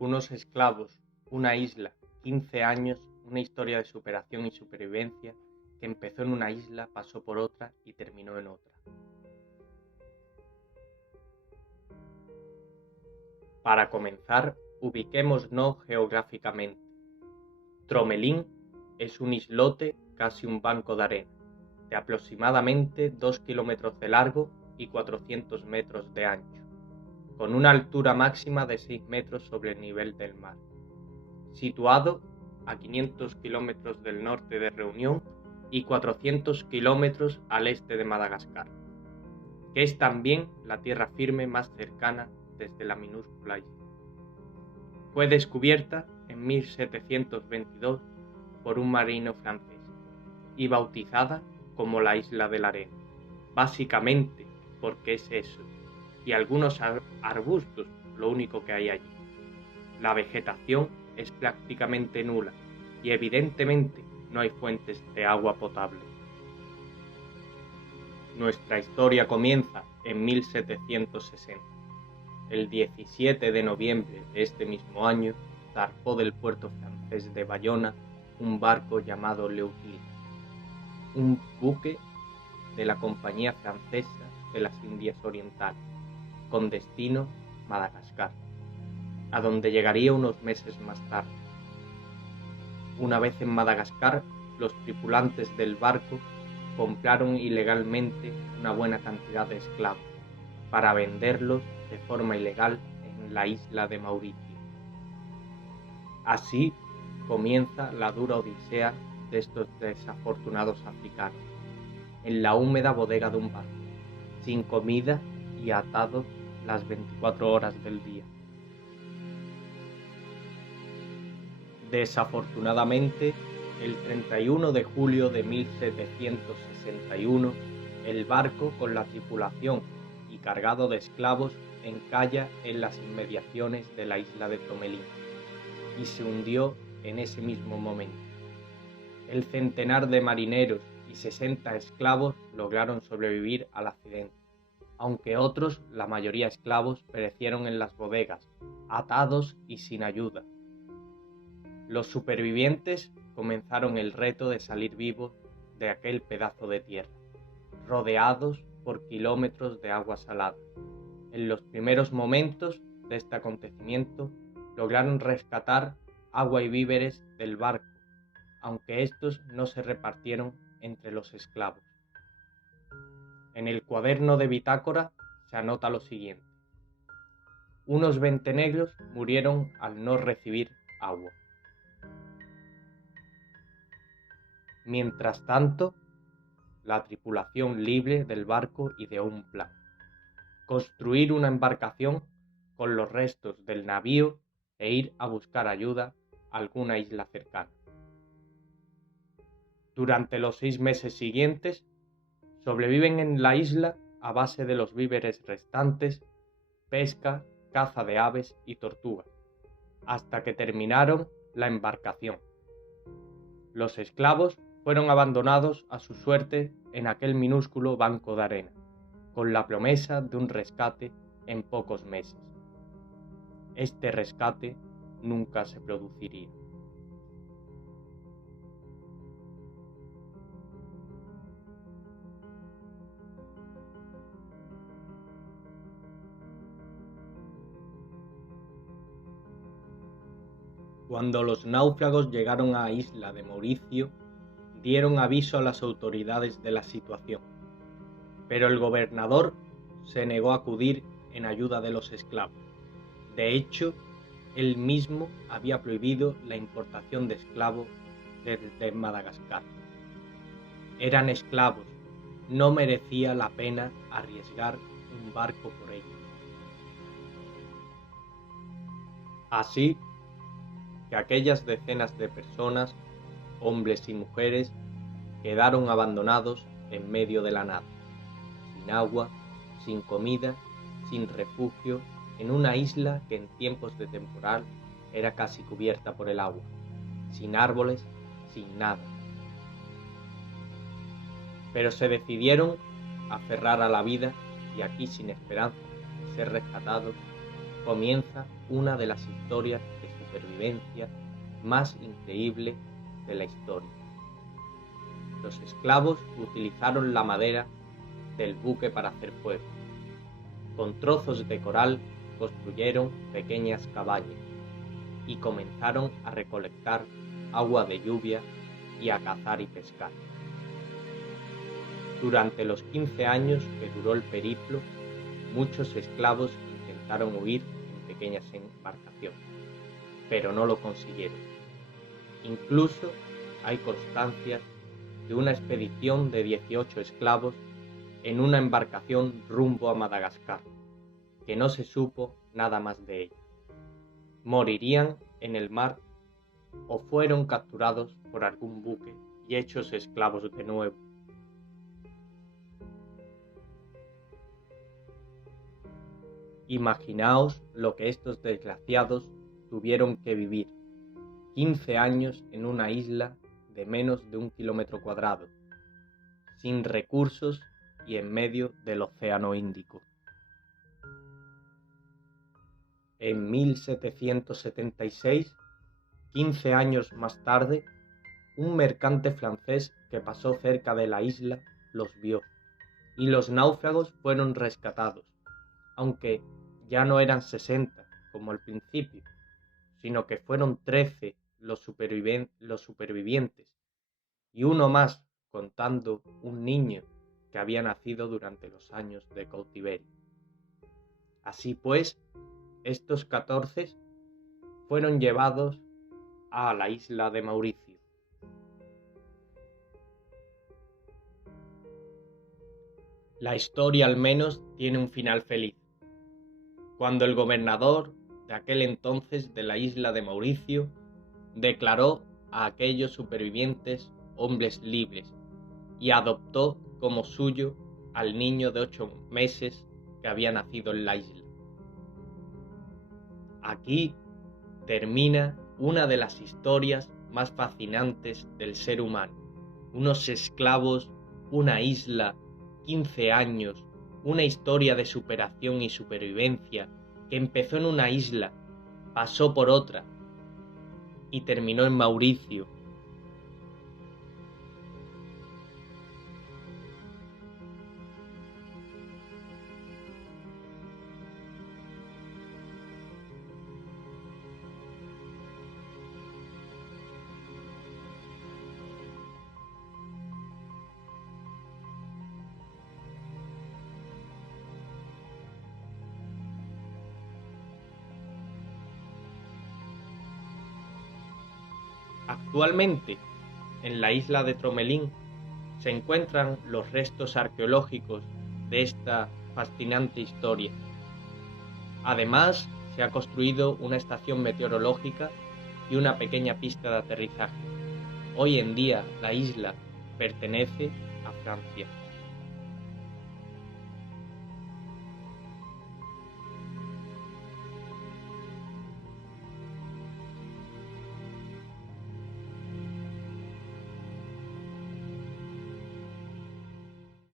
Unos esclavos, una isla, 15 años, una historia de superación y supervivencia que empezó en una isla, pasó por otra y terminó en otra. Para comenzar, ubiquémonos geográficamente. Tromelín es un islote, casi un banco de arena, de aproximadamente 2 kilómetros de largo y 400 metros de ancho, con una altura máxima de 6 metros sobre el nivel del mar. Situado a 500 kilómetros del norte de Reunión y 400 kilómetros al este de Madagascar, que es también la tierra firme más cercana desde la minúscula isla. Fue descubierta en 1722 por un marino francés y bautizada como la Isla de la Arena, básicamente porque es eso, y algunos arbustos lo único que hay allí. La vegetación es prácticamente nula y evidentemente no hay fuentes de agua potable. Nuestra historia comienza en 1760. El 17 de noviembre de este mismo año zarpó del puerto francés de Bayona un barco llamado L'Eutility, un buque de la Compañía Francesa de las Indias Orientales, con destino Madagascar, a donde llegaría unos meses más tarde. Una vez en Madagascar, los tripulantes del barco compraron ilegalmente una buena cantidad de esclavos para venderlos de forma ilegal en la isla de Mauricio. Así comienza la dura odisea de estos desafortunados africanos, en la húmeda bodega de un barco, sin comida y atados las 24 horas del día. Desafortunadamente, el 31 de julio de 1761, el barco con la tripulación y cargado de esclavos encalla en las inmediaciones de la isla de Tromelín y se hundió en ese mismo momento. El centenar de marineros y 60 esclavos lograron sobrevivir al accidente, aunque otros, la mayoría esclavos, perecieron en las bodegas, atados y sin ayuda. Los supervivientes comenzaron el reto de salir vivos de aquel pedazo de tierra, rodeados por kilómetros de agua salada. En los primeros momentos de este acontecimiento lograron rescatar agua y víveres del barco, aunque estos no se repartieron entre los esclavos. En el cuaderno de bitácora se anota lo siguiente: unos 20 negros murieron al no recibir agua. Mientras tanto, la tripulación libre del barco ideó un plan: construir una embarcación con los restos del navío e ir a buscar ayuda a alguna isla cercana. Durante los 6 meses siguientes, sobreviven en la isla a base de los víveres restantes, pesca, caza de aves y tortugas, hasta que terminaron la embarcación. Los esclavos fueron abandonados a su suerte en aquel minúsculo banco de arena, con la promesa de un rescate en pocos meses. Este rescate nunca se produciría. Cuando los náufragos llegaron a la isla de Mauricio, dieron aviso a las autoridades de la situación, pero el gobernador se negó a acudir en ayuda de los esclavos. De hecho, él mismo había prohibido la importación de esclavos desde Madagascar. Eran esclavos, no merecía la pena arriesgar un barco por ellos. Así que aquellas decenas de personas, hombres y mujeres, quedaron abandonados en medio de la nada, sin agua, sin comida, sin refugio, en una isla que en tiempos de temporal era casi cubierta por el agua, sin árboles, sin nada. Pero se decidieron a aferrar a la vida y aquí, sin esperanza de ser rescatados, comienza una de las historias de supervivencia más increíbles de la historia. Los esclavos utilizaron la madera del buque para hacer fuego. Con trozos de coral construyeron pequeñas cabañas y comenzaron a recolectar agua de lluvia y a cazar y pescar. Durante los 15 años que duró el periplo, muchos esclavos intentaron huir en pequeñas embarcaciones, pero no lo consiguieron. Incluso hay constancias de una expedición de 18 esclavos en una embarcación rumbo a Madagascar, que no se supo nada más de ella. Morirían en el mar o fueron capturados por algún buque y hechos esclavos de nuevo. Imaginaos lo que estos desgraciados tuvieron que vivir: 15 años en una isla de menos de 1 kilómetro cuadrado, sin recursos y en medio del Océano Índico. En 1776, 15 años más tarde, un mercante francés que pasó cerca de la isla los vio, y los náufragos fueron rescatados, aunque ya no eran 60 como al principio, sino que fueron 13 los supervivientes, y uno más contando un niño que había nacido durante los años de cautiverio. Así pues, estos 14 fueron llevados a la isla de Mauricio. La historia al menos tiene un final feliz. Cuando el gobernador de aquel entonces de la isla de Mauricio declaró a aquellos supervivientes hombres libres y adoptó como suyo al niño de 8 meses que había nacido en la isla. Aquí termina una de las historias más fascinantes del ser humano. Unos esclavos, una isla, 15 años, una historia de superación y supervivencia que empezó en una isla, pasó por otra y terminó en Mauricio. Actualmente, en la isla de Tromelín se encuentran los restos arqueológicos de esta fascinante historia. Además, se ha construido una estación meteorológica y una pequeña pista de aterrizaje. Hoy en día, la isla pertenece a Francia.